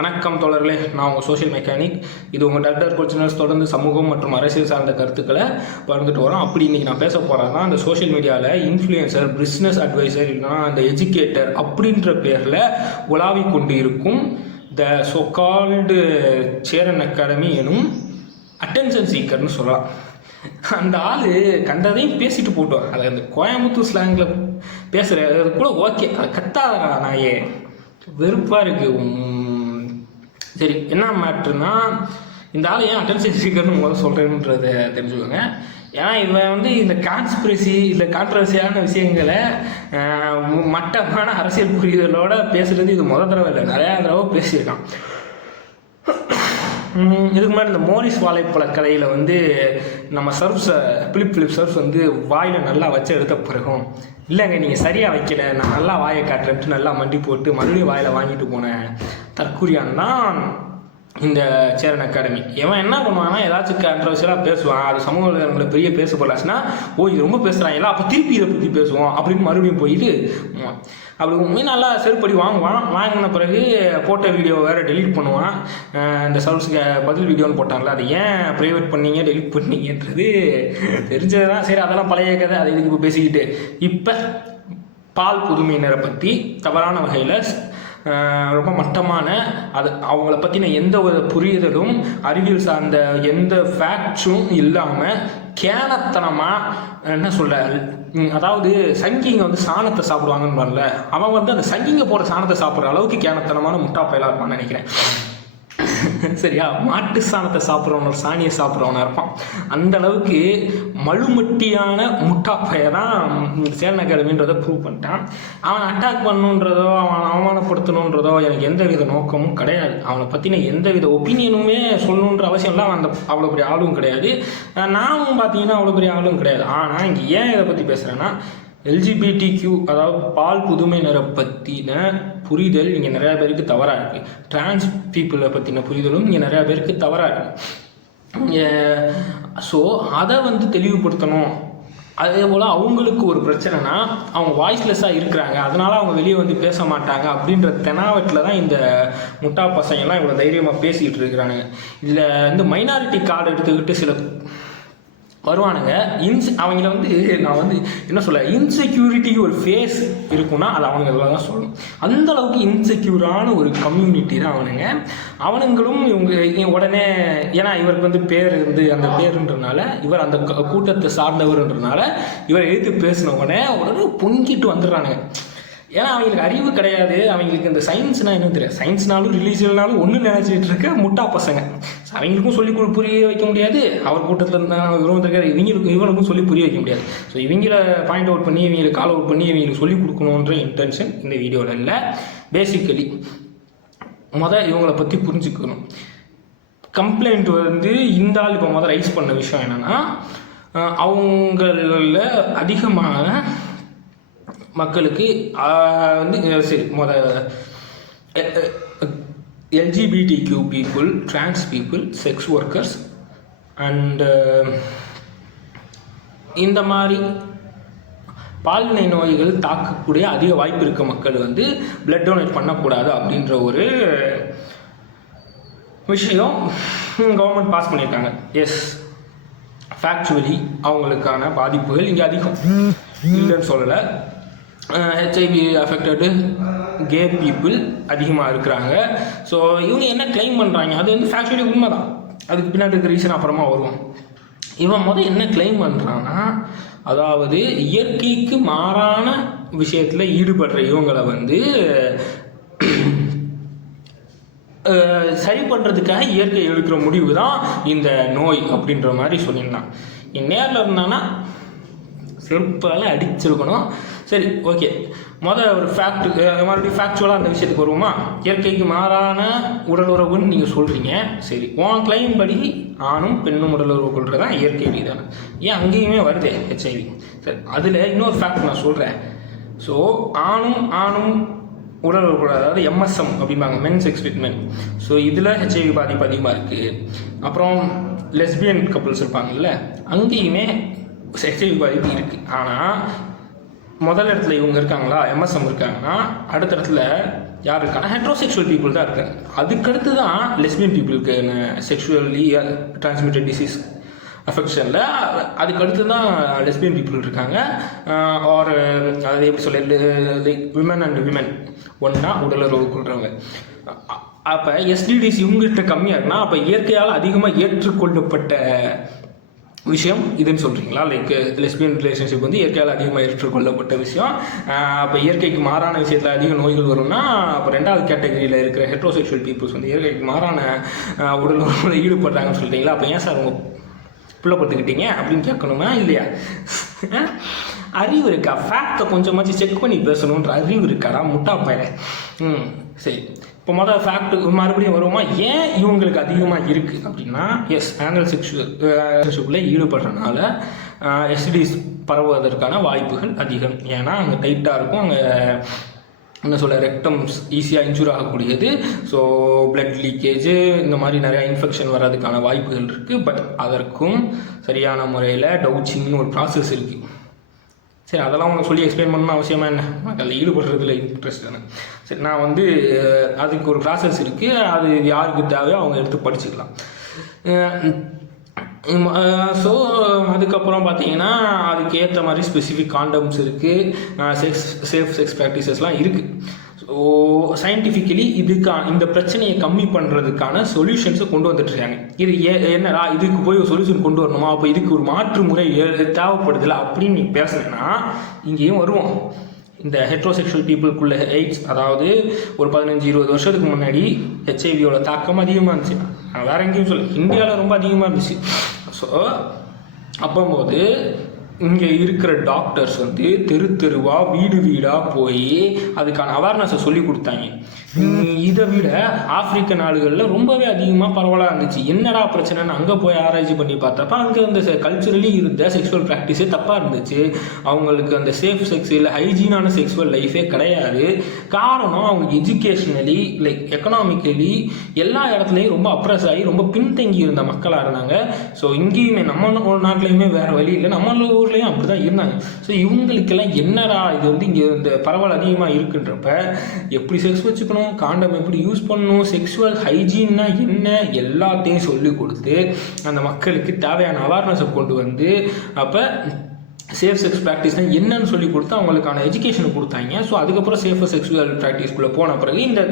வணக்கம் தோழர்களே, நான் உங்கள் சோஷியல் மெக்கானிக். இது உங்கள் டாக்டர் கோச்சினர்ஸ் தொடர்ந்து சமூகம் மற்றும் அரசியல் சார்ந்த கருத்துக்களை பகிர்ந்துட்டு வரோம். அப்படி இன்றைக்கி நான் பேச போகிறேன்னா, அந்த சோஷியல் மீடியாவில் இன்ஃப்ளூயன்சர், பிஸ்னஸ் அட்வைசர், இல்லைனா அந்த எஜுகேட்டர் அப்படின்ற பேரில் உலாவி கொண்டு இருக்கும் த சோ கால்டு சேரன் அகாடமி எனும் அட்டென்ஷன் சீக்கர்னு சொல்லலாம். அந்த ஆள் கண்டதையும் பேசிட்டு போட்டோம். அதை அந்த கோயம்புத்தூர் ஸ்லாங்கில் பேசுகிறது கூட ஓகே, அதை கத்தாதா நாயே, வெறுப்பாக இருக்குது. சரி, என்ன மேட்ருன்னா, இந்த ஆள் ஏன் அட்டென்ஷன் சீக்கர்னு முதல்ல சொல்கிறேன்றதை தெரிஞ்சுக்கோங்க. ஏன்னா இவன் இந்த கான்ஸ்பிரசி இல்லை கான்ட்ரவர்சியான விஷயங்களை மட்டமான அரசியல் புரிதலோடு பேசுகிறது இது முதல் தடவை இல்லை, நிறையா தடவை பேசியிருக்கான். இதுக்கு முன்னாடி இந்த மோரிஸ் வாழைப்பழ கதையில் நம்ம சர்வ்ஸை பிலிப் சர்வ்ஸ் வாயில் நல்லா வச்சு எடுத்த பிறகும், இல்லைங்க நீங்கள் சரியாக வைக்கல, நான் நல்லா வாயை காட்டுறேன்ட்டு நல்லா மண்டி போட்டு மறுபடியும் வாயில் வாங்கிட்டு போனேன் தற்கூரியான் தான் இந்த சேரன் அகாடமி. இவன் என்ன பண்ணுவான்னா, ஏதாச்சும் கான்ட்ரவர்சியலாக பேசுவான், அது சமூக வலைதளங்களை பெரிய பேசப்படலாச்சுன்னா, இது ரொம்ப பேசுகிறாங்களா, அப்போ திருப்பி இதை பற்றி பேசுவோம் அப்படின்னு மறுபடியும் போயிட்டு அப்படி நல்லா செருப்படி வாங்கின பிறகு போட்ட வீடியோ வேறு டெலீட் பண்ணுவான். இந்த சர்வீஸுக்கு பதில் வீடியோன்னு போட்டாங்களா, அதை ஏன் ப்ரைவேட் பண்ணீங்க, டெலீட் பண்ணீங்கன்றது தெரிஞ்சது தான். சரி, அதெல்லாம் பழைய கதை, அதை இதுக்கு இப்போ பேசிக்கிட்டு இப்போ பால் புதுமையினரை பற்றி தவறான வகையில் ரொம்ப மட்டமான அவங்கள பற்றின எந்த ஒரு புரிதலும் அறிவியல் சார்ந்த எந்த ஃபேக்ட்ஸும் இல்லாமல் கேனத்தனமாக என்ன சொல்ல, அதாவது சங்கிங்க சாணத்தை சாப்பிடுவாங்கன்னு வரல, அவன் அந்த சங்கிங்க போகிற சாணத்தை சாப்பிட்ற அளவுக்கு கேனத்தனமான முட்டாப்பையெல்லாம் இருப்பான்னு நினைக்கிறேன். சரியா, மாட்டு சாணத்தை சாப்பிட்றவன சாணியை சாப்பிட்றவனா இருப்பான். அந்த அளவுக்கு மழுமட்டியான முட்டாப்பைய தான் சேரன் அகாடமின்றதை ப்ரூவ் பண்ணிட்டான். அவனை அட்டாக் பண்ணணுன்றதோ அவனை அவமானப்படுத்தணுன்றதோ எனக்கு எந்த வித நோக்கமும் கிடையாது. அவனை பற்றின எந்த வித ஒப்பீனியனுமே சொல்லணுன்ற அவசியம்லாம் அவ்வளோ பெரிய ஆளும் கிடையாது. நானும் பார்த்தீங்கன்னா அவ்வளோ பெரிய ஆளும் கிடையாது. ஆனால் இங்கே ஏன் இதை பற்றி பேசுகிறேன்னா, எல்ஜிபிடிக்யூ அதாவது பால் புதுமையினரை பற்றின புரிதல் இங்கே நிறையா பேருக்கு தவறாக இருக்குது. டிரான்ஸ் பீப்புளை பற்றின புரிதலும் இங்கே நிறையா பேருக்கு தவறாக இருக்குது. ஸோ அதை தெளிவுபடுத்தணும். அதே போல் அவங்களுக்கு ஒரு பிரச்சனைனா அவங்க வாய்ஸ்லெஸ்ஸாக இருக்கிறாங்க, அதனால் அவங்க வெளியே பேச மாட்டாங்க அப்படின்ற தெனாவட்டில் தான் இந்த முட்டா பசங்கள்லாம் இவ்வளோ தைரியமாக பேசிக்கிட்டு இருக்கிறானுங்க. இதில் மைனாரிட்டி கார்டு எடுத்துக்கிட்டு சில வருவானுங்க. அவங்கள நான் என்ன சொல்ல, இன்செக்யூரிட்டிக்கு ஒரு ஃபேஸ் இருக்குன்னா அது அவங்க இதில் தான் சொல்லணும். அந்த அளவுக்கு இன்செக்யூரான ஒரு கம்யூனிட்டி தான் அவனுங்களும். இவங்க உடனே ஏன்னா இவருக்கு பேர் அந்த பேருன்றனால, இவர் அந்த கூட்டத்தை சார்ந்தவர்ன்றனால இவர் எடுத்து பேசின உடனே பொங்கிட்டு வந்துடுறானுங்க. ஏன்னா அவங்களுக்கு அறிவு கிடையாது. அவங்களுக்கு இந்த சயின்ஸ்னால் என்ன தெரியாது. சயின்ஸ்னாலும் ரிலீஜியனாலும் ஒன்று நினச்சிட்டு இருக்க முட்டா பசங்க. அவங்களுக்கும் சொல்லி புரிய வைக்க முடியாது, அவர் கூட்டத்தில் இருந்தால் விரோதம் இருக்காரு, இவங்களுக்கும் சொல்லி புரிய வைக்க முடியாது. ஸோ இவங்கள பாயிண்ட் அவுட் பண்ணி இவங்களுக்கு கால் அவுட் பண்ணி இவங்களுக்கு சொல்லிக் கொடுக்கணுன்ற இன்டென்ஷன் இந்த வீடியோவில் இல்லை. பேசிக்கலி இவங்களை பற்றி புரிஞ்சுக்கணும். கம்ப்ளைண்ட் இந்த ஆள் இப்போ ரைஸ் பண்ண விஷயம் என்னென்னா, அவங்கள அதிகமான மக்களுக்கு சரி LGBTQ people, trans people, sex workers and இந்த மாதிரி பால்வினை நோய்கள் தாக்கக்கூடிய அதிக வாய்ப்பு இருக்க மக்கள் பிளட் டொனேட் பண்ணக்கூடாது அப்படின்ற ஒரு விஷயம் கவர்மெண்ட் பாஸ் பண்ணியிருக்காங்க. எஸ், ஃபேக்சுவலி அவங்களுக்கான பாதிப்புகள் இங்கே அதிகம் இல்லைன்னு சொல்லலை. ஹெச்ஐவி அஃபெக்டடு கே பீப்புள் அதிகமாக இருக்கிறாங்க. ஸோ இவங்க என்ன கிளைம் பண்ணுறாங்க, அது ஃபேக்சுவலி உண்மை தான். அதுக்கு பின்னாடி இருக்கிற ரீசன் அப்புறமா வருவோம். இவன் என்ன கிளைம் பண்ணுறான்னா, அதாவது இயற்கைக்கு மாறான விஷயத்தில் ஈடுபடுற இவங்களை சரி பண்ணுறதுக்காக இயற்கை எடுக்கிற முடிவு தான் இந்த நோய் அப்படின்ற மாதிரி சொல்லியிருந்தான். நேரில் இருந்தானா செருப்பால் அடிச்சிருக்கணும். சரி, ஓகே, ஒரு மறுபடியும் ஃபேக்சுவலாக அந்த விஷயத்துக்கு வருவோமா. இயற்கைக்கு மாறான உடல் உறவுன்னு நீங்கள் சொல்கிறீங்க. சரி, உன் கிளைம் படி ஆணும் பெண்ணும் உடல் உறவு கொள்வது தான் இயற்கை ரீதியான. ஏன் அங்கேயுமே வருதே ஹெச்ஐவி. சரி, அதில் இன்னொரு ஃபேக்ட் நான் சொல்கிறேன். ஸோ ஆணும் உடல் உறவு, அதாவது எம்எஸ்எம் அப்படிம்பாங்க, மென் செக்ஸ் வித் மென். ஸோ இதில் ஹெச்ஐவி பாதிப்பு அதிகமாக இருக்குது. அப்புறம் லெஸ்பியன் கப்புள்ஸ் இருப்பாங்கல்ல, அங்கேயுமே ஹெச்ஐவி பாதிப்பு இருக்குது. ஆனால் முதல் இடத்துல இவங்க இருக்காங்களா, எம்எஸ்எம் இருக்காங்கன்னா, அடுத்த இடத்துல யார் இருக்காங்கன்னா ஹெட்ரோசெக்ஷுவல் பீப்புள் தான் இருக்காங்க. அதுக்கடுத்து தான் லெஸ்பியன் பீப்புளுக்கு செக்ஷுவலி டிரான்ஸ்மிட்டட் டிசீஸ் அஃபெக்ஷனில் அதுக்கடுத்து தான் லெஸ்பியன் பீப்புள் இருக்காங்க. ஆர் அது எப்படி சொல்ல, லைக் விமன் அண்ட் விமன் ஒன்றா உடலுறவு கொள்கிறவங்க. அப்போ எஸ்டிடிஸ் இவங்ககிட்ட கம்மியாக இருக்குன்னா அப்போ இயற்கையால் அதிகமாக ஏற்றுக்கொள்ளப்பட்ட விஷயம் இதுன்னு சொல்கிறீங்களா? லைக் லெஸ்பியன் ரிலேஷன்ஷிப் வந்து இயற்கையால் அதிகமாக ஏற்றுக்கொள்ளப்பட்ட விஷயம். அப்போ இயற்கைக்கு மாறான விஷயத்தில் அதிக நோய்கள் வரும்னா அப்போ ரெண்டாவது கேட்டகரியில் இருக்கிற ஹெட்ரோசெக்ஷுவல் பீப்புள்ஸ் வந்து இயற்கைக்கு மாறான உடல் உறவில் ஈடுபடுறாங்கன்னு சொல்கிறீங்களா? அப்போ ஏன் சார் உங்கள் புள்ள பட்டுக்கிட்டீங்க அப்படின்னு கேட்கணுமா இல்லையா? அறிவு இருக்கா? ஃபேக்டை கொஞ்சமாச்சு செக் பண்ணி பேசணுன்ற அறிவு இருக்காடா முட்டா பையல? சரி, இப்போ மொதல் ஃபேக்ட்டு மறுபடியும் வருவோமா? ஏன் இவங்களுக்கு அதிகமாக இருக்குது அப்படின்னா, எஸ் ஆனல் செக்ஷுவலில் ஈடுபடுறதுனால எஸ்டிடிஸ் பரவுவதற்கான வாய்ப்புகள் அதிகம். ஏன்னா அங்கே டைட்டாக இருக்கும், அங்கே என்ன சொல்ல ரெக்டம்ஸ் ஈஸியாக இன்ஜூர் ஆகக்கூடியது. ஸோ பிளட் லீக்கேஜு இந்த மாதிரி நிறையா இன்ஃபெக்ஷன் வர்றதுக்கான வாய்ப்புகள் இருக்குது. பட் அதற்கும் சரியான முறையில் டவுச்சிங்னு ஒரு ப்ராசஸ் இருக்குது. சரி, அதெல்லாம் உனக்கு சொல்லி எக்ஸ்பிளைன் பண்ணணும்னு அவசியமாக என்ன? எனக்கு அதில் ஈடுபடுறதுல இன்ட்ரெஸ்ட் தானே. சரி, நான் வந்து அதுக்கு ஒரு ப்ராசஸ் இருக்குது, அது யாருக்கு தேவையோ அவங்க எடுத்து படிச்சுக்கலாம். ஸோ அதுக்கப்புறம் பார்த்தீங்கன்னா அதுக்கு ஏற்ற மாதிரி ஸ்பெசிஃபிக் காண்டம்ஸ் இருக்குது, சேஃப் செக்ஸ் ப்ராக்டிசஸ்லாம் இருக்குது. ஸோ சயின்டிஃபிக்கலி இந்த பிரச்சனையை கம்மி பண்ணுறதுக்கான சொல்யூஷன்ஸை கொண்டு வந்துட்டுருக்காங்க. இது என்னடா இதுக்கு போய் ஒரு சொல்யூஷன் கொண்டு வரணுமா, அப்போ இதுக்கு ஒரு மாற்று முறை தேவைப்படுதில்ல அப்படின்னு நீ பேசுனேன்னா இங்கேயும் வருவோம். இந்த ஹெட்ரோசெக்ஷுவல் பீப்புளுக்குள்ள எய்ட்ஸ், அதாவது ஒரு 15-20 வருஷத்துக்கு முன்னாடி ஹெச்ஐவியோட தாக்கம் அதிகமாக இருந்துச்சு. வேற எங்கேயும் சொல்ல, இந்தியாவில் ரொம்ப அதிகமாக இருந்துச்சு. ஸோ அப்போது இங்கே இருக்கிற டாக்டர்ஸ் வந்து தெருவாக வீடு வீடாக போய் அதுக்கான அவேர்னஸை சொல்லி கொடுத்தாங்க. இதை விட ஆப்பிரிக்க நாடுகளில் ரொம்பவே அதிகமாக பரவலாக இருந்துச்சு. என்னடா பிரச்சனைன்னு அங்கே போய் ஆராய்ச்சி பண்ணி பார்த்தப்ப அங்கே இந்த கல்ச்சரலி இருந்த செக்ஷுவல் ப்ராக்டிஸே தப்பாக இருந்துச்சு. அவங்களுக்கு அந்த சேஃப் செக்ஸ் இல்லை ஹைஜீனான செக்ஷுவல் லைஃபே கிடையாது. காரணம் அவங்க எஜுகேஷ்னலி லைக் எக்கனாமிக்கலி எல்லா இடத்துலையும் ரொம்ப அப்ரஸ் ஆகி ரொம்ப பின்தங்கி இருந்த மக்களாக இருந்தாங்க. ஸோ இங்கேயுமே நம்ம நாட்டிலையுமே வேறு வழி இல்லை, நம்ம ஊர்லேயும் அப்படி தான் இருந்தாங்க. ஸோ இவங்களுக்கெல்லாம் என்னடா இது வந்து இங்கே இந்த பரவல் அதிகமாக இருக்குன்றப்ப எப்படி செக்ஸ் வச்சுக்கணும், காண்டம் எப்படி யூஸ் பண்ணணும், செக்ஷுவல் ஹைஜீன்னா என்ன எல்லாத்தையும் சொல்லி கொடுத்து அந்த மக்களுக்கு தேவையான அவேர்னஸை கொண்டு வந்து அப்போ சேஃப் செக்ஸ் ப்ராக்டிஸ்னால் என்னன்னு சொல்லி கொடுத்து அவங்களுக்கான எஜுகேஷனை கொடுத்தாங்க. ஸோ அதுக்கப்புறம் சேஃபர் செக்ஷுவல் ப்ராக்டிஸ்குள்ளே போன பிறகு இந்த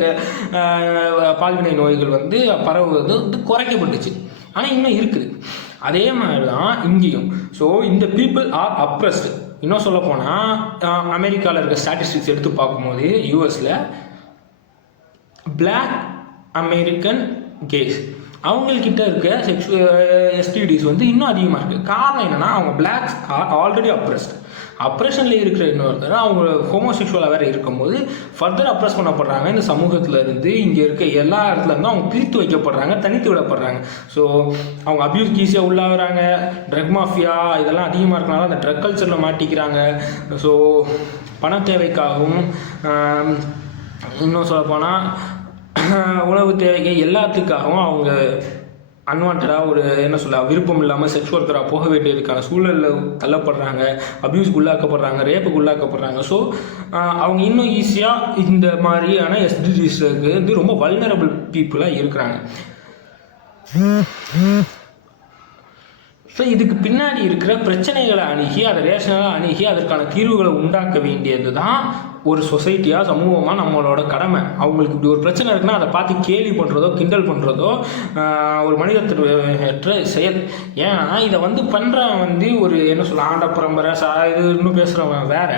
பால்வினை நோய்கள் வந்து பரவுவது வந்து குறைக்கப்பட்டுச்சு. ஆனால் இன்னும் இருக்குது. அதே மாதிரி தான் இங்கேயும். ஸோ இந்த பீப்புள் ஆர் அப்ரஸ்டு. இன்னும் சொல்ல போனால் அமெரிக்காவில் இருக்க ஸ்டாட்டிஸ்டிக்ஸ் எடுத்து பார்க்கும்போது யூஎஸில் பிளாக் அமெரிக்கன் கேஸ் அவங்கக்கிட்ட இருக்க எஸ்டிடிஸ் வந்து இன்னும் அதிகமாக இருக்குது. காரணம் என்னென்னா அவங்க பிளாக்ஸ் ஆர் ஆல்ரெடி அப்ரஸ்ட். அப்ரெஷனில் இருக்கிற இன்னொருத்தர் அவங்க ஹோமோசெக்ஷுவலாக வேறு இருக்கும்போது ஃபர்தர் அப்ரெஸ் பண்ணப்படுறாங்க. இந்த சமூகத்தில் இருந்து இங்கே இருக்க எல்லா இடத்துல இருந்து அவங்க பிரித்து வைக்கப்படுறாங்க, தனித்து விடப்படுறாங்க. ஸோ அவங்க அபியூஸ்க்கு ஈஸியாக உள்ளாகிறாங்க. ட்ரக் மாஃபியா இதெல்லாம் அதிகமாக இருக்கனால அந்த ட்ரக் கல்ச்சரில் மாட்டிக்கிறாங்க. ஸோ பண தேவைக்காகவும் இன்னும் சொல்லப்போனால் உணவு தேவைக்கு எல்லாத்துக்காகவும் அவங்க அன்வான்டாக ஒரு என்ன சொல்ல விருப்பம் இல்லாமல் செக்ஸ் ஒர்க்கராக போக வேண்டியதுக்கான சூழலில் தள்ளப்படுறாங்க, அப்யூஸ்க்கு உள்ளாக்கப்படுறாங்க, ரேப்புக்கு உள்ளாக்கப்படுறாங்க. ஸோ அவங்க இன்னும் ஈஸியாக இந்த மாதிரியான எஸ்டிடிஸ்க்கு வந்து ரொம்ப வல்னரபிள் பீப்புளாக இருக்கிறாங்க. ஸோ இதுக்கு பின்னாடி இருக்கிற பிரச்சனைகளை அணுகி அதை ரேஷனலாக அணுகி அதற்கான தீர்வுகளை உண்டாக்க வேண்டியது தான் ஒரு சொசைட்டியாக சமூகமாக நம்மளோட கடமை. அவங்களுக்கு இப்படி ஒரு பிரச்சனை இருக்குன்னா அதை பார்த்து கேலி பண்ணுறதோ கிண்டல் பண்ணுறதோ ஒரு மனிதத்திற்ற செயல். ஏன்னா இதை வந்து பண்ணுறவன் வந்து ஒரு என்ன சொல்ல ஆண்ட பரம்பரை இது இன்னும் பேசுகிறவன் வேற.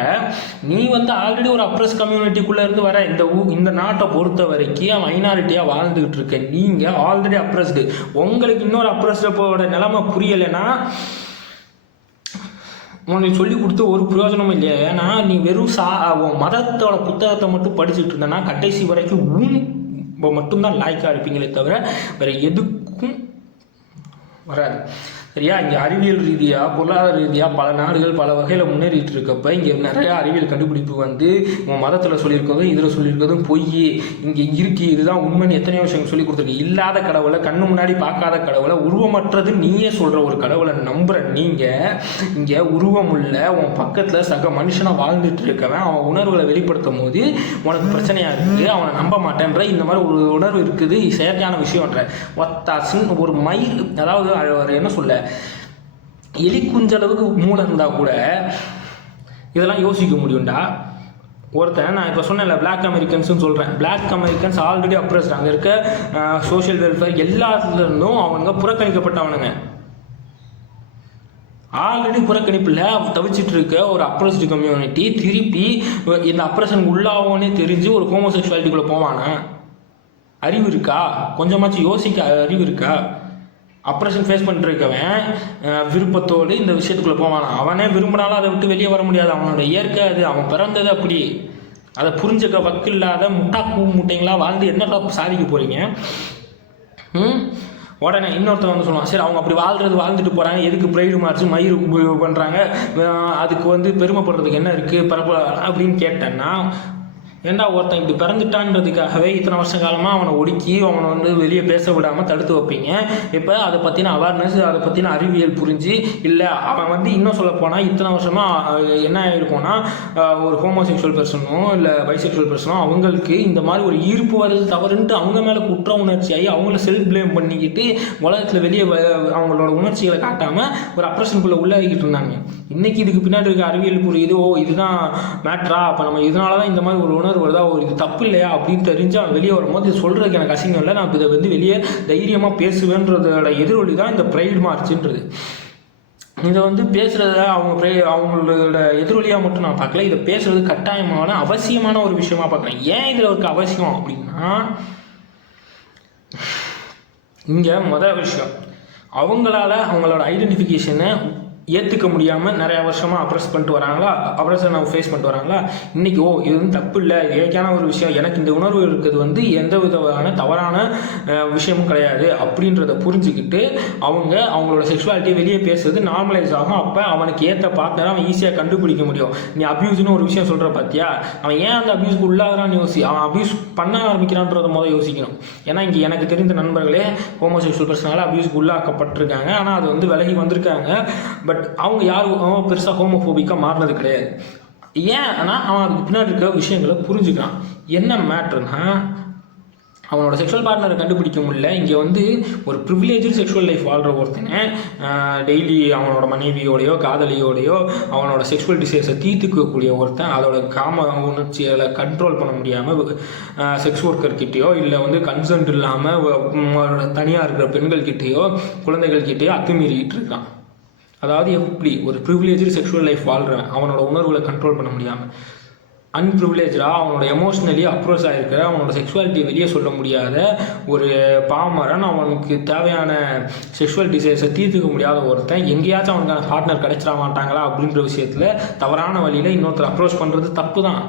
நீ வந்து ஆல்ரெடி ஒரு அப்ரஸ் கம்யூனிட்டிக்குள்ளே இருந்து வர இந்த நாட்டை பொறுத்த வரைக்கும் மைனாரிட்டியாக வாழ்ந்துக்கிட்டு இருக்க நீங்கள் ஆல்ரெடி அப்ரஸ்டு. உங்களுக்கு இன்னொரு அப்ரஸ்டோட நிலைமை புரியலைன்னா உனக்கு சொல்லி கொடுத்து ஒரு பிரயோஜனமும் இல்லையா? ஏன்னா நீ வெறும் மதத்தோட புத்தகத்தை மட்டும் படிச்சுட்டு இருந்தேன்னா கடைசி வரைக்கும் மட்டும்தான் லாய்க்காக இருப்பீங்களே தவிர வேறு எதுக்கும் வராது. சரியா? இங்கே அறிவியல் ரீதியாக பொருளாதார ரீதியாக பல நாடுகள் பல வகையில் முன்னேறிட்டு இருக்கப்ப இங்கே நிறையா அறிவியல் கண்டுபிடிப்பு வந்து உன் மதத்தில் சொல்லியிருக்கிறதும் இதில் சொல்லியிருக்கிறதும் பொய், இங்கே இருக்கு இதுதான் உண்மைன்னு எத்தனையோ விஷயங்கள் சொல்லி கொடுத்துருக்கு. இல்லாத கடவுளை, கண்ணு முன்னாடி பார்க்காத கடவுளை, உருவமற்றது நீயே சொல்கிற ஒரு கடவுளை நம்புகிற நீங்கள் இங்கே உருவமுள்ள உன் பக்கத்தில் சக மனுஷனாக வாழ்ந்துட்டு இருக்கவன் அவன் உணர்வுகளை வெளிப்படுத்தும் போது உனக்கு பிரச்சனையாக இருக்குது, அவனை நம்ப மாட்டேன்ற இந்த மாதிரி ஒரு உணர்வு இருக்குது. செயற்கையான விஷயம்ன்ற ஒத்தாசின் ஒரு மயில், அதாவது அவர் என்ன சொல்ல, எலி குஞ்சளவுக்கு மூளை இருந்தால் கூட இதெல்லாம் யோசிக்க முடியும்டா. ஒருத்தன் நான் இப்போ சொன்னேன்ல பிளாக் அமெரிக்கன்ஸ்னு சொல்கிறேன், பிளாக் அமெரிக்கன்ஸ் ஆல்ரெடி அப்ரஸ்ட், அங்கே இருக்க சோஷியல் வெல்ஃபேர் எல்லாத்துலேருந்தும் அவங்க புறக்கணிக்கப்பட்டவனுங்க. ஆல்ரெடி புறக்கணிப்பில் தவிச்சிட்டு இருக்க ஒரு அப்ரஸ்டு கம்யூனிட்டி திருப்பி இந்த அப்ரஷனுக்கு உள்ளாவோன்னே தெரிஞ்சு ஒரு ஹோமோசெக்சுவாலிட்டிக்குள்ளே போவானா? அறிவு இருக்கா? கொஞ்சமாச்சும் யோசிக்க அறிவு இருக்கா? அப்ரேஷன் ஃபேஸ் பண்ணிருக்கவன் விருப்பத்தோடு இந்த விஷயத்துக்குள்ளே போவானா? அவனே விரும்பினாலும் அதை விட்டு வெளியே வர முடியாது, அவனோட இயற்கை அது, அவன் பிறந்தது அப்படி. அதை புரிஞ்சுக்க வக்கு இல்லாத மூட்டைங்களா வாழ்ந்து என்னடா சாதிக்க போகிறீங்க? உடனே இன்னொருத்தர் வந்து சொல்லுவான், சரி அவங்க அப்படி வாழ்ந்துட்டு போகிறாங்க, எதுக்கு ப்ரைடு மார்ச் மயிர் பண்ணுறாங்க, அதுக்கு வந்து பெருமைப்படுறதுக்கு என்ன இருக்குது பரப்ப அப்படின்னு கேட்டேன்னா, ஏண்டா ஒருத்தன் இப்படி பிறந்துட்டான்றதுக்காகவே இத்தனை வருஷ காலமாக அவனை ஒடுக்கி அவனை வந்து வெளியே பேச விடாமல் தடுத்து வைப்பீங்க. இப்போ அதை பற்றின அவேர்னஸ், அதை பற்றின அறிவியல் புரிஞ்சு, இல்லை அவன் வந்து இன்னும் சொல்ல போனால் இத்தனை வருஷமாக என்ன ஆகிருக்கும்னா ஒரு ஹோமோசெக்சுவல் பர்சனோ இல்லை பைசெக்சுவல் பர்சனோ அவங்களுக்கு இந்த மாதிரி ஒரு ஈர்ப்பு வருது தவறுன்ட்டு அவங்க மேலே குற்ற உணர்ச்சி ஆகி அவங்கள செல்ஃப் பிளேம் பண்ணிக்கிட்டு உலகத்தில் வெளியே அவங்களோட உணர்ச்சிகளை காட்டாமல் ஒரு அப்ரஷனுக்குள்ளே உள்ளாகிக்கிட்டு இருந்தாங்க. இன்றைக்கி இதுக்கு பின்னாடி இருக்க அறிவியல் புரியுது, ஓ இதுதான் மேட்ரா, அப்போ நம்ம இதனால தான் இந்த மாதிரி ஒரு உணர்வு வருதா, ஒரு இது தப்பு இல்லையா அப்படின்னு தெரிஞ்சு அவன் வெளியே வரும்போது இது சொல்கிறதுக்கு எனக்கு அசிங்கம் இல்லை, நான் இதை வந்து வெளியே தைரியமாக பேசுவேன்றதோட எதிரொலி தான் இந்த ப்ரைட் மார்ச்சுன்றது. இதை வந்து பேசுகிறத அவங்களோட எதிரொலியாக மட்டும் நான் பார்க்கல, இதை பேசுகிறது கட்டாயமான அவசியமான ஒரு விஷயமா பார்க்குறேன். ஏன் இதில் ஒரு அவசியம் அப்படின்னா, இங்கே முதல் விஷயம் அவங்களால அவங்களோட ஐடென்டிஃபிகேஷனை ஏற்றுக்க முடியாமல் நிறையா வருஷமாக அப்ரஸ் பண்ணிட்டு வராங்களா, அப்ரஸை நம்ம ஃபேஸ் பண்ணிட்டு வராங்களா. இன்றைக்கி ஓ இது வந்து தப்பு இல்லை, இயற்கையான ஒரு விஷயம், எனக்கு இந்த உணர்வு இருக்கிறது வந்து எந்த விதமான தவறான விஷயமும் கிடையாது அப்படின்றத புரிஞ்சுக்கிட்டு அவங்களோட செக்ஷுவாலிட்டியை வெளியே பேசுறது நார்மலைஸ் ஆகும். அப்போ அவனுக்கு ஏற்ற பார்ட்னரை அவன் ஈஸியாக கண்டுபிடிக்க முடியும். நீ அப்யூஸ்னு ஒரு விஷயம் சொல்கிற பார்த்தியா, அவன் ஏன் அந்த அப்யூஸ்க்கு உள்ளாகிறான்னு அவன் அப்யூஸ் பண்ண ஆரம்பிக்கிறான்றத முதல் யோசிக்கணும். ஏன்னா இங்கே எனக்கு தெரிந்த நண்பர்களே ஹோமோசெக்சுவல் பர்சனால அப்யூஸ்க்கு உள்ளாக்கப்பட்டிருக்காங்க, ஆனால் அது வந்து விலகி வந்திருக்காங்க. பட் அவங்க யாரும் பெருசாக ஹோமோஃபோபிக்காக மாறினது கிடையாது. ஏன் ஆனால் அவன் அதுக்கு பின்னாடி இருக்க விஷயங்களை புரிஞ்சுக்கிறான். என்ன மேட்ருன்னா, அவனோட செக்ஷுவல் பார்ட்னரை கண்டுபிடிக்க முடியல. இங்கே வந்து ஒரு ப்ரிவிலேஜ் செக்ஷுவல் லைஃப் வாழ்கிற ஒருத்தனை டெய்லி அவனோட மனைவியோடையோ காதலியோடையோ அவனோட செக்ஷுவல் டிசைர்ஸை தீர்த்துக்கக்கூடிய ஒருத்தன் அதோட காம உணர்ச்சிகளை கண்ட்ரோல் பண்ண முடியாமல் செக்ஸ் ஒர்க்கர்கிட்டையோ இல்லை வந்து கன்சென்ட் இல்லாமல் தனியாக இருக்கிற பெண்கள்கிட்டையோ குழந்தைகள்கிட்டையோ அத்துமீறிக்கிட்டு இருக்கான். அதாவது எப்படி ஒரு ப்ரிவிலேஜ் செக்ஷுவல் லைஃப் வாழ்கிறவன் அவனோட உணர்வுகளை கண்ட்ரோல் பண்ண முடியாமல், அன்ப்ரிவிலேஜாக அவனோட எமோஷ்னலி அப்ரோச் ஆகிருக்கிற அவனோட செக்ஷுவாலிட்டியை வெளியே சொல்ல முடியாத ஒரு பாமரன், அவனுக்கு தேவையான செக்ஷுவல் டிசைர்ஸை தீர்த்துக்க முடியாத ஒருத்தன் எங்கேயாச்சும் அவனுக்கான பார்ட்னர் கிடைச்சிட மாட்டாங்களா அப்படின்ற விஷயத்தில் தவறான வழியில் இன்னொருத்தர் அப்ரோச் பண்ணுறது தப்பு தான்.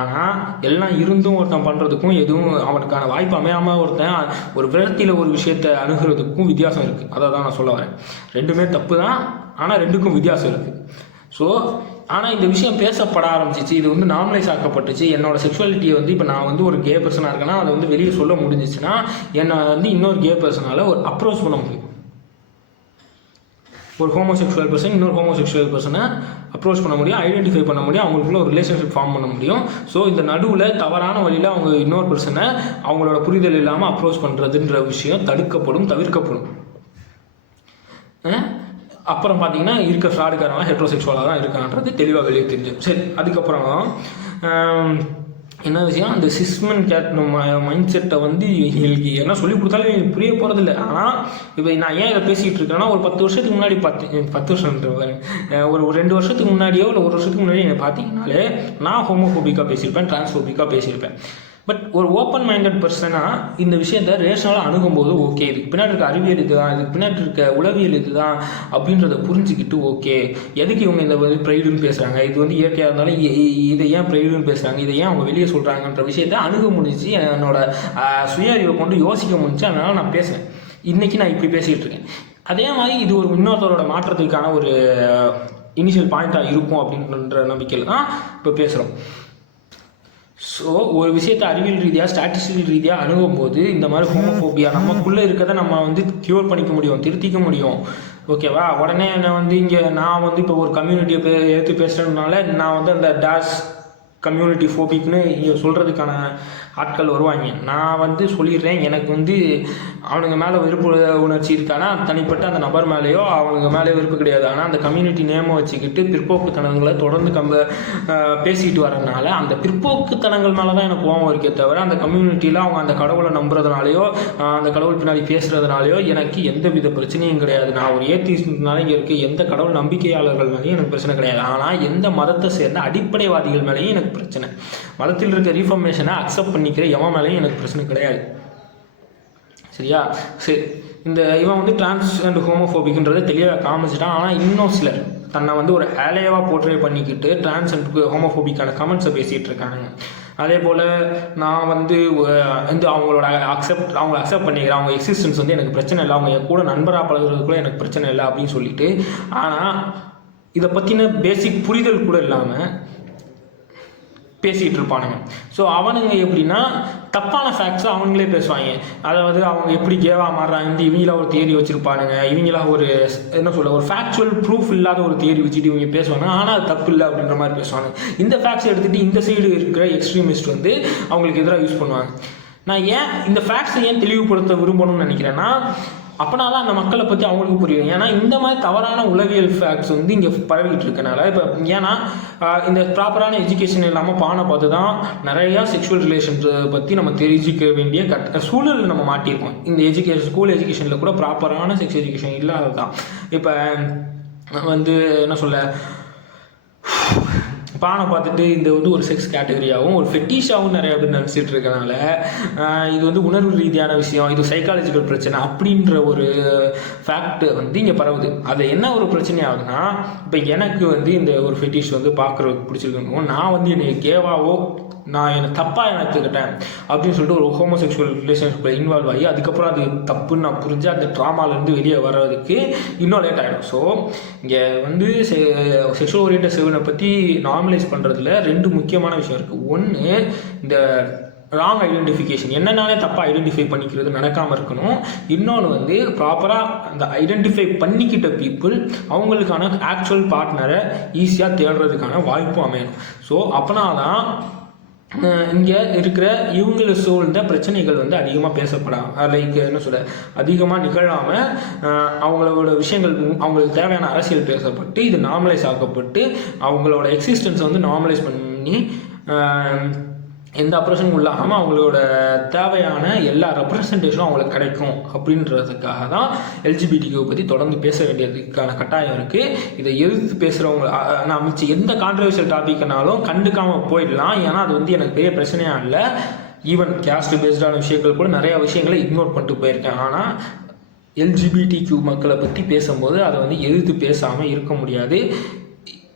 ஆனால் எல்லாம் இருந்தும் ஒருத்தன் பண்ணுறதுக்கும் எதுவும் அவனுக்கான வாய்ப்பு அமையாமல் ஒருத்தன் ஒரு விரக்தியில் ஒரு விஷயத்தை அணுகிறதுக்கும் வித்தியாசம் இருக்குது. அதை தான் நான் சொல்ல வரேன். ரெண்டுமே தப்பு தான், ஆனால் ரெண்டுக்கும் வித்தியாசம் இருக்குது. ஸோ ஆனால் இந்த விஷயம் பேசப்பட ஆரம்பிச்சிச்சு, இது வந்து நார்மலைஸ் ஆக்கப்பட்டுச்சு. என்னோட செக்ஷுவாலிட்டியை வந்து இப்போ நான் வந்து ஒரு கே பர்சனாக இருக்கேன்னா அதை வந்து வெளியே சொல்ல முடிஞ்சிச்சுன்னா என்னை வந்து இன்னொரு கே பர்சனால் ஒரு அப்ரோச் பண்ண முடியும். ஒரு ஹோமோசெக்சுவல் பர்சன் இன்னொரு ஹோமோசெக்சுவல் பர்சனை அப்ரோச் பண்ண முடியும், ஐடென்டிஃபை பண்ண முடியும், அவங்களுக்குள்ள ஒரு ரிலேஷன்ஷிப் ஃபார்ம் பண்ண முடியும். ஸோ இந்த நடுவில் தவறான வழியில் அவங்க இன்னொரு பர்சனை அவங்களோட புரிதல் இல்லாமல் அப்ரோச் பண்ணுறதுன்ற விஷயம் தவிர்க்கப்படும். அப்புறம் பார்த்தீங்கன்னா இருக்க ஃப்ராடுக்காரங்க ஹெட்ரோசெக்சுவலாக தான் இருக்கான்றது தெளிவாக வெளியே தெரிஞ்சு. சரி, அதுக்கப்புறம் என்ன விஷயம், அந்த சிஸ்மன் கேட் மைண்ட் செட்டை வந்து எங்களுக்கு என்ன சொல்லி கொடுத்தாலும் எனக்கு புரிய போகிறதில்ல. ஆனால் இப்போ நான் ஏன் இதை பேசிகிட்டு இருக்கேன்னா, ஒரு 10 வருஷத்துக்கு முன்னாடி 10 வருஷம் ஒரு 2 வருஷத்துக்கு முன்னாடியோ இல்லை 1 வருஷத்துக்கு முன்னாடியோ என்னை பார்த்தீங்கனாலே நான் ஹோமோஃபோபிக்காக பேசியிருப்பேன், டிரான்ஸ்ஃபோபிக்காக பேசியிருப்பேன். பட் ஒரு ஓப்பன் மைண்டட் பர்சனாக இந்த விஷயத்தை ரேஷனலாக அணுகும்போது ஓகே இதுக்கு பின்னாடி இருக்க அறிவியல் இதுதான், இதுக்கு பின்னாடி இருக்க உளவியல் இதுதான் அப்படின்றத புரிஞ்சுக்கிட்டு ஓகே எதுக்கு இவங்க இந்த வந்து ப்ரைடுன்னு பேசுகிறாங்க, இது வந்து இயற்கையாக இருந்தாலும் இதை ஏன் ப்ரைடுன்னு பேசுகிறாங்க, இதை ஏன் அவங்க வெளியே சொல்கிறாங்கன்ற விஷயத்தை அணுக முடிஞ்சு என்னோட சுய அறிவை கொண்டு யோசிக்க முடிஞ்சு. அதனால் நான் பேசுகிறேன். இன்றைக்கி நான் இப்படி பேசிகிட்டு இருக்கேன். அதே மாதிரி இது ஒரு இன்னொருத்தரோட மாற்றத்துக்கான ஒரு இனிஷியல் பாயிண்ட்டாக இருக்கும் அப்படின்ற நம்பிக்கையில் தான் இப்போ பேசுகிறோம். ஸோ ஒரு விஷயத்தை அறிவியல் ரீதியாக ஸ்டாட்டிஸ்டிக்கல் ரீதியாக அணுகும்போது இந்த மாதிரி ஹோமோஃபோபியா நமக்குள்ளே இருக்கிறத நம்ம வந்து க்யூர் பண்ணிக்க முடியும், திருத்திக்க முடியும். ஓகேவா? உடனே என்னை வந்து இங்கே நான் வந்து இப்போ ஒரு கம்யூனிட்டியை எடுத்து பேசுகிறதுனால நான் வந்து அந்த டேஷ் கம்யூனிட்டி ஃபோபிக்னு இங்கே சொல்கிறதுக்கான ஆட்கள் வருவாங்க. நான் வந்து சொல்லிடுறேன், எனக்கு வந்து அவனுங்க மேலே வெறுப்பு உணர்ச்சி இருக்கானா தனிப்பட்ட அந்த நபர் மேலேயோ அவனுங்க மேலே வெறுப்பு கிடையாது. ஆனால் அந்த கம்யூனிட்டி நேமை வச்சுக்கிட்டு பிற்போக்குத்தனங்களை தொடர்ந்து பேசிக்கிட்டு வரதுனால அந்த பிற்போக்குத்தனங்கள் மேலே தான் எனக்கு கோவம் இருக்கே தவிர அந்த கம்யூனிட்டியில் அவங்க அந்த கடவுளை நம்புறதுனாலையோ அந்த கடவுள் பின்னாடி பேசுகிறதுனாலையோ எனக்கு எந்த வித பிரச்சனையும் கிடையாது. நான் ஒரு ஏத்திஸ்ட்னால இங்கே இருக்க எந்த கடவுள் நம்பிக்கையாளர்கள் மேலேயும் எனக்கு பிரச்சனை கிடையாது. ஆனால் எந்த மதத்தை சேர்ந்த அடிப்படைவாதிகள் மேலேயும் எனக்கு பிரச்சனை. மதத்தில் இருக்க ரீஃபர்மேஷனை அக்செப்ட் பண்ணிக்கிற எவன் மேலேயும் எனக்கு பிரச்சனை கிடையாது. சரியா? சரி, இந்த இவன் வந்து டிரான்ஸ் அண்ட் ஹோமோஃபோபிக்ன்றதை தெளிவாக காமிச்சிட்டான். ஆனால் இன்னும் சிலர் தன்னை வந்து ஒரு ஆலையவாக போர்ட்ரே பண்ணிக்கிட்டு டிரான்ஸ் அண்ட் ஹோமோஃபோபிக்கான கமெண்ட்ஸை பேசிகிட்டு இருக்காங்க. அதே போல் நான் வந்து அவங்களோட அவங்க அக்செப்ட் பண்ணிக்கிறேன், அவங்க எக்ஸிஸ்டன்ஸ் வந்து எனக்கு பிரச்சனை இல்லை, அவங்க கூட நண்பராக பழகுறது கூட எனக்கு பிரச்சனை இல்லை அப்படின்னு சொல்லிட்டு, ஆனால் இதை பற்றின பேசிக் புரிதல் கூட இல்லாமல் பேசிகிட்டு இருப்பானுங்க. ஸோ அவனுங்க எப்படின்னா தப்பான ஃபேக்ட்ஸை அவங்களே பேசுவாங்க. அதாவது அவங்க எப்படி கேவா மாறுறாங்க, இவங்களா ஒரு தியரி வச்சுருப்பானுங்க, இவங்களா ஒரு என்ன சொல்ல ஒரு ஃபேக்சுவல் ப்ரூஃப் இல்லாத ஒரு தியரி வச்சுட்டு இவங்க பேசுவாங்க. ஆனால் அது தப்பு இல்லை அப்படின்ற மாதிரி பேசுவாங்க. இந்த ஃபேக்ட்ஸ் எடுத்துகிட்டு இந்த சைடு இருக்கிற எக்ஸ்ட்ரீமிஸ்ட் வந்து அவங்களுக்கு எதிராக யூஸ் பண்ணுவாங்க. நான் ஏன் இந்த ஃபேக்ட்ஸை தெளிவுபடுத்த விரும்பணும்னு நினைக்கிறேன்னா, அப்போனா தான் அந்த மக்களை பற்றி அவங்களுக்கு புரியும். ஏன்னா இந்த மாதிரி தவறான உளவியல் ஃபேக்ட்ஸ் வந்து இங்கே பரவிட்டு இருக்கனால, இப்போ ஏன்னா இந்த ப்ராப்பரான எஜுகேஷன் இல்லாமல் பானை பார்த்து தான் நிறையா செக்ஷுவல் ரிலேஷன்ஸை பற்றி நம்ம தெரிஞ்சிக்க வேண்டிய சூழல் நம்ம மாட்டியிருக்கோம். இந்த ஸ்கூல் எஜுகேஷனில் கூட ப்ராப்பரான செக்ஸ் எஜுகேஷன் இல்லாதது தான். இப்போ வந்து என்ன சொல்ல, பானை பார்த்துட்டு இந்த வந்து ஒரு செக்ஸ் கேட்டகரியாகவும் ஒரு ஃபெட்டிஷாகவும் நிறையா பேர் நினச்சிட்டு இருக்கனால இது வந்து உணர்வு ரீதியான விஷயம், இது சைக்காலஜிக்கல் பிரச்சனை அப்படின்ற ஒரு ஃபேக்ட் வந்து இங்கே பரவுது. அது என்ன ஒரு பிரச்சனை ஆகுதுன்னா, இப்போ எனக்கு வந்து இந்த ஒரு ஃபெட்டிஷ் வந்து பார்க்குறதுக்கு பிடிச்சிருக்கணும், நான் வந்து என்னை கேவாவோ நான் என்னை தப்பாக எடுத்துக்கிட்டேன் அப்படின்னு சொல்லிட்டு ஒரு ஹோமோசெக்சுவல் ரிலேஷன்ஷிப்பில் இன்வால்வ் ஆகி அதுக்கப்புறம் அது தப்புன்னு நான் புரிஞ்சு அந்த ட்ராமாலேருந்து வெளியே வர்றதுக்கு இன்னும் லேட் ஆகிடும். ஸோ இங்கே வந்து செக்ஷுவல் ஓரியன்டட் செவனை பற்றி நார்மலைஸ் பண்ணுறதுல ரெண்டு முக்கியமான விஷயம் இருக்குது. ஒன்று, இந்த ராங் ஐடென்டிஃபிகேஷன், என்னன்னாலே தப்பாக ஐடென்டிஃபை பண்ணிக்கிறது நடக்காமல் இருக்கணும். இன்னொன்று வந்து ப்ராப்பராக அந்த ஐடென்டிஃபை பண்ணிக்கிட்ட பீப்புள் அவங்களுக்கான ஆக்சுவல் பார்ட்னரை ஈஸியாக தேடுறதுக்கான வாய்ப்பும் அமையணும். ஸோ அப்போனா தான் இங்கே இருக்கிற இவங்களை சூழ்ந்த பிரச்சனைகள் வந்து அதிகமாக பேசப்படாம, லைக் என்ன சொல்ல, அதிகமாக நிகழாமல் அவங்களோட விஷயங்கள் அவங்களுக்கு தேவையான அரசியல் பேசப்பட்டு இது நார்மலைஸ் ஆக்கப்பட்டு அவங்களோட எக்ஸிஸ்டன்ஸை வந்து நார்மலைஸ் பண்ணி எந்த ஆப்ரேஷனும் இல்லாமல் அவங்களோட தேவையான எல்லா ரெப்ரசன்டேஷனும் அவங்களுக்கு கிடைக்கும் அப்படின்றதுக்காக தான் எல்ஜிபிடிக்யூ பற்றி தொடர்ந்து பேச வேண்டியதுக்கான கட்டாயம் இருக்குது. இதை எதிர்த்து பேசுகிறவங்க நான் மிச்சம் எந்த கான்ட்ரவர்ஷியல் டாபிக்னாலும் கண்டுக்காமல் போயிடலாம். ஏன்னா அது வந்து எனக்கு பெரிய பிரச்சனையாக இல்லை. ஈவன் கேஸ்ட் பேஸ்டான விஷயங்கள் கூட நிறையா விஷயங்களை இக்னோர் பண்ணிட்டு போயிருக்கேன். ஆனால் எல்ஜிபிடிக்யூ மக்களை பற்றி பேசும்போது அதை வந்து எதிர்த்து பேசாமல் இருக்க முடியாது.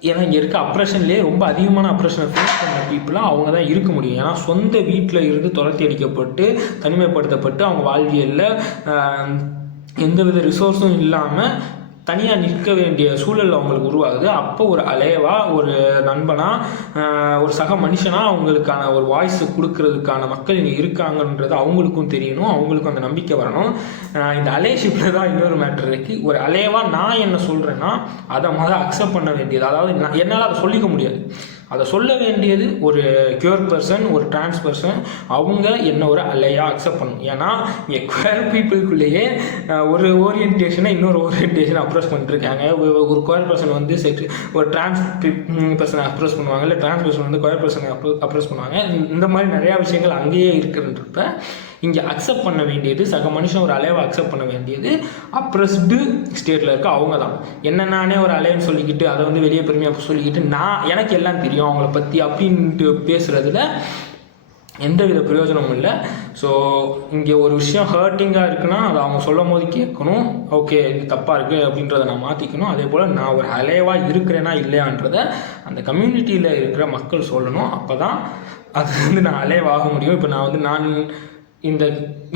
ஏன்னா இங்கே இருக்க அப்ரேஷன்லேயே ரொம்ப அதிகமான அப்ரேஷனை ஃபேஸ் பண்ண பீப்புளாக அவங்க தான் இருக்க முடியும். ஏன்னா சொந்த வீட்டில் இருந்து துரத்தி அடிக்கப்பட்டு தனிமைப்படுத்தப்பட்டு அவங்க வாழ்வியலில் எந்தவித ரிசோர்ஸும் இல்லாமல் தனியாக நிற்க வேண்டிய சூழல் அவங்களுக்கு உருவாகுது. அப்போ ஒரு அலையவாக ஒரு நண்பனாக ஒரு சக மனுஷனாக அவங்களுக்கான ஒரு வாய்ஸ் கொடுக்கறதுக்கான மக்கள் இங்கே இருக்காங்கன்றது அவங்களுக்கும் தெரியணும், அவங்களுக்கும் அந்த நம்பிக்கை வரணும். இந்த அலையஷிப்பில் தான் இன்னொரு மேட்ரு இருக்குது. ஒரு அலையவாக நான் என்ன சொல்கிறேன்னா அதை முதல்ல அக்செப்ட் பண்ண வேண்டியது, அதாவது என்னால் அதை சொல்லிக்க முடியாது, அதை சொல்ல வேண்டியது ஒரு கியூர் பர்சன், ஒரு டிரான்ஸ் பர்சன், அவங்க என்ன ஒரு அலையாக அக்செப்ட் பண்ணணும். ஏன்னா இங்கே குயர் பீப்புளுக்குள்ளேயே ஒரு ஓரியன்டேஷனை இன்னொரு ஓரியன்டேஷனை அப்ரோச் பண்ணிட்டுருக்காங்க. ஒரு குயர் பர்சன் வந்து ஒரு டிரான்ஸ் பர்சனை அப்ரோச் பண்ணுவாங்க, இல்லை டிரான்ஸ் பர்சன் வந்து குயர் பர்சனை அப்ரோச் பண்ணுவாங்க. இந்த மாதிரி நிறையா விஷயங்கள் அங்கேயே இருக்குன்றப்ப இங்கே அக்செப்ட் பண்ண வேண்டியது, சக மனுஷன் ஒரு அலைவை அக்செப்ட் பண்ண வேண்டியது அப்ரஸ்டு ஸ்டேட்டில் இருக்க அவங்க தான். என்ன நானே ஒரு அலைன்னு சொல்லிக்கிட்டு அதை வந்து வெளியே பெருமையாக சொல்லிக்கிட்டு எனக்கு எல்லாம் தெரியும் அவங்கள பற்றி அப்படின்ட்டு பேசுகிறதுல எந்தவித பிரயோஜனமும் இல்லை. ஸோ இங்கே ஒரு விஷயம் ஹர்ட்டிங்காக இருக்குன்னா அதை அவங்க சொல்லும் போது கேட்கணும், ஓகே இது தப்பாக இருக்குது அப்படின்றத நான் மாற்றிக்கணும். அதே போல் நான் ஒரு அலைவாக இருக்கிறேன்னா இல்லையான்றதை அந்த கம்யூனிட்டியில் இருக்கிற மக்கள் சொல்லணும். அப்போ தான் அது வந்து நான் அலைவாக முடியும். இப்போ நான் இந்த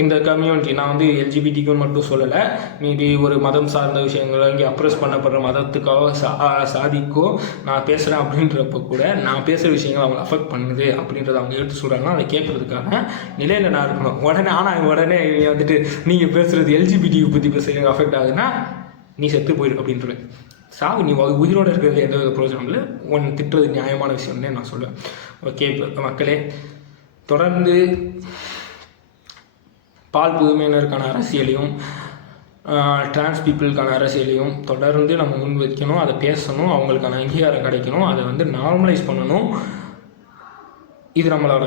இந்த கம்யூனிட்டி நான் வந்து எல்ஜிபிடிக்குன்னு மட்டும் சொல்லலை, மேபி ஒரு மதம் சார்ந்த விஷயங்களோ இங்கே அப்ரெஸ் பண்ணப்படுற மதத்துக்காக சாதிக்கோ நான் பேசுகிறேன் அப்படின்றப்ப கூட நான் பேசுகிற விஷயங்கள் அவங்க அஃபெக்ட் பண்ணுது அப்படின்றத அவங்க எடுத்து சொல்கிறாங்கன்னா அதை கேட்குறதுக்காக நிலையில் நான் இருக்கணும். உடனே வந்துட்டு நீங்கள் பேசுகிறது எல்ஜிபிடி பற்றி பேசுகிறீங்க அஃபெக்ட் ஆகுதுன்னா நீ செத்து போயிரு அப்படின்றது. சாவு, நீ உயிரோடு இருக்கிறது எந்த வித பிரயோஜனம் இல்லை, ஒன்று திட்டுறது நியாயமான விஷயம்னே நான் சொல்லுவேன். ஓகே மக்களே, தொடர்ந்து பால் புதுமையினருக்கான அரசியலையும் டிரான்ஸ் பீப்புளுக்கான அரசியலையும் தொடர்ந்து நம்ம முன் வைக்கணும், அதை பேசணும், அவங்களுக்கான அங்கீகாரம் கிடைக்கணும், அதை வந்து நார்மலைஸ் பண்ணணும். இது நம்மளோட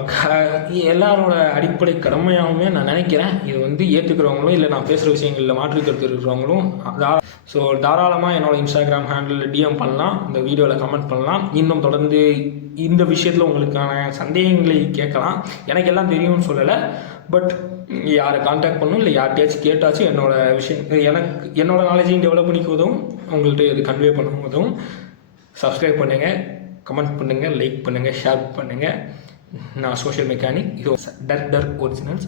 எல்லாரோட அடிப்படை கடமையாகவுமே நான் நினைக்கிறேன். இது வந்து ஏற்றுக்கிறவங்களும் இல்லை நான் பேசுகிற விஷயங்களில் மாற்றுக்கருத்து இருக்கிறவங்களும் ஸோ தாராளமாக என்னோடய இன்ஸ்டாகிராம் ஹேண்டில் டிஎம் பண்ணலாம், இந்த வீடியோவில் கமெண்ட் பண்ணலாம். இன்னும் தொடர்ந்து இந்த விஷயத்தில் உங்களுக்கான சந்தேகங்களை கேட்கலாம். எனக்கு எல்லாம் தெரியும்னு சொல்லலை, பட் யாரை கான்டாக்ட் பண்ணணும் இல்லை யார்கிட்டயாச்சும் கேட்டாச்சும் என்னோடய விஷயம் என்னோடய நாலேஜையும் டெவலப் பண்ணிக்க உதவும், உங்கள்கிட்ட இது கன்வே பண்ண உதவும். சப்ஸ்கிரைப் பண்ணுங்கள், கமெண்ட் பண்ணுங்கள், லைக் பண்ணுங்கள், ஷேர் பண்ணுங்கள். நான் சோஷியல் மெக்கானிக், இது டர்க் ஒரிஜினல்ஸ்.